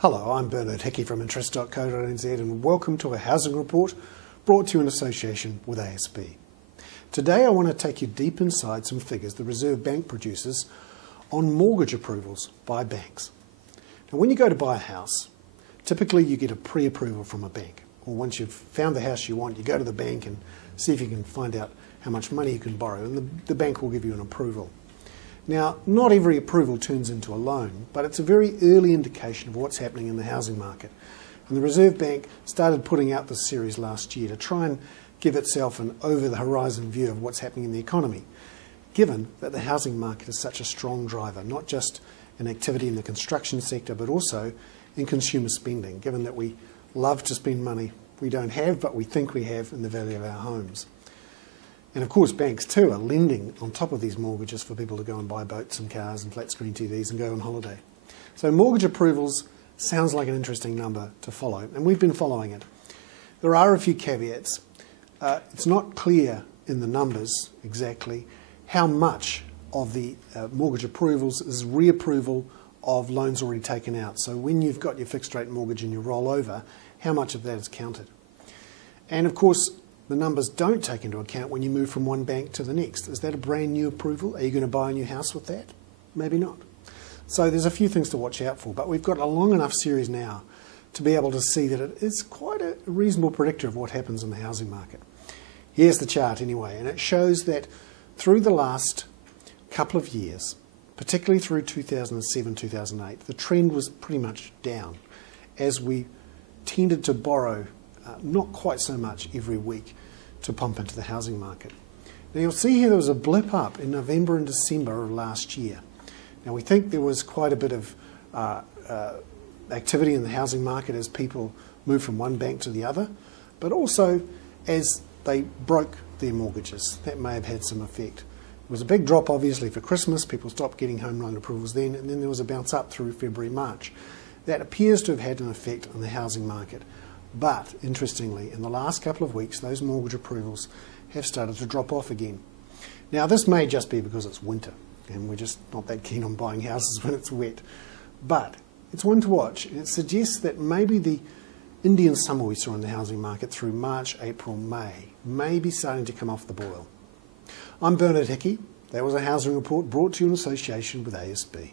Hello, I'm Bernard Hickey from interest.co.nz and welcome to a housing report brought to you in association with ASB. Today I want to take you deep inside some figures the Reserve Bank produces on mortgage approvals by banks. Now when you go to buy a house, typically you get a pre-approval from a bank, or once you've found the house you want, you go to the bank and see if you can find out how much money you can borrow, and the bank will give you an approval. Now, not every approval turns into a loan, but it's a very early indication of what's happening in the housing market. And the Reserve Bank started putting out this series last year to try and give itself an over-the-horizon view of what's happening in the economy, given that the housing market is such a strong driver, not just in activity in the construction sector, but also in consumer spending, given that we love to spend money we don't have, but we think we have in the value of our homes. And of course banks too are lending on top of these mortgages for people to go and buy boats and cars and flat screen TVs and go on holiday. So mortgage approvals sounds like an interesting number to follow, and we've been following it. There are a few caveats. It's not clear in the numbers exactly how much of the mortgage approvals is reapproval of loans already taken out. So when you've got your fixed rate mortgage and you roll over, how much of that is counted? And of course, the numbers don't take into account when you move from one bank to the next. Is that a brand new approval? Are you going to buy a new house with that? Maybe not. So there's a few things to watch out for, but we've got a long enough series now to be able to see that it is quite a reasonable predictor of what happens in the housing market. Here's the chart anyway, and it shows that through the last couple of years, particularly through 2007, 2008, the trend was pretty much down as we tended to borrow not quite so much every week to pump into the housing market. Now you'll see here there was a blip up in November and December of last year. Now we think there was quite a bit of activity in the housing market as people moved from one bank to the other, but also as they broke their mortgages. That may have had some effect. There was a big drop obviously for Christmas, people stopped getting home loan approvals then, and then there was a bounce up through February, March. That appears to have had an effect on the housing market. But, interestingly, in the last couple of weeks, those mortgage approvals have started to drop off again. Now, this may just be because it's winter, and we're just not that keen on buying houses when it's wet. But it's one to watch, and it suggests that maybe the Indian summer we saw in the housing market through March, April, may be starting to come off the boil. I'm Bernard Hickey. That was a housing report brought to you in association with ASB.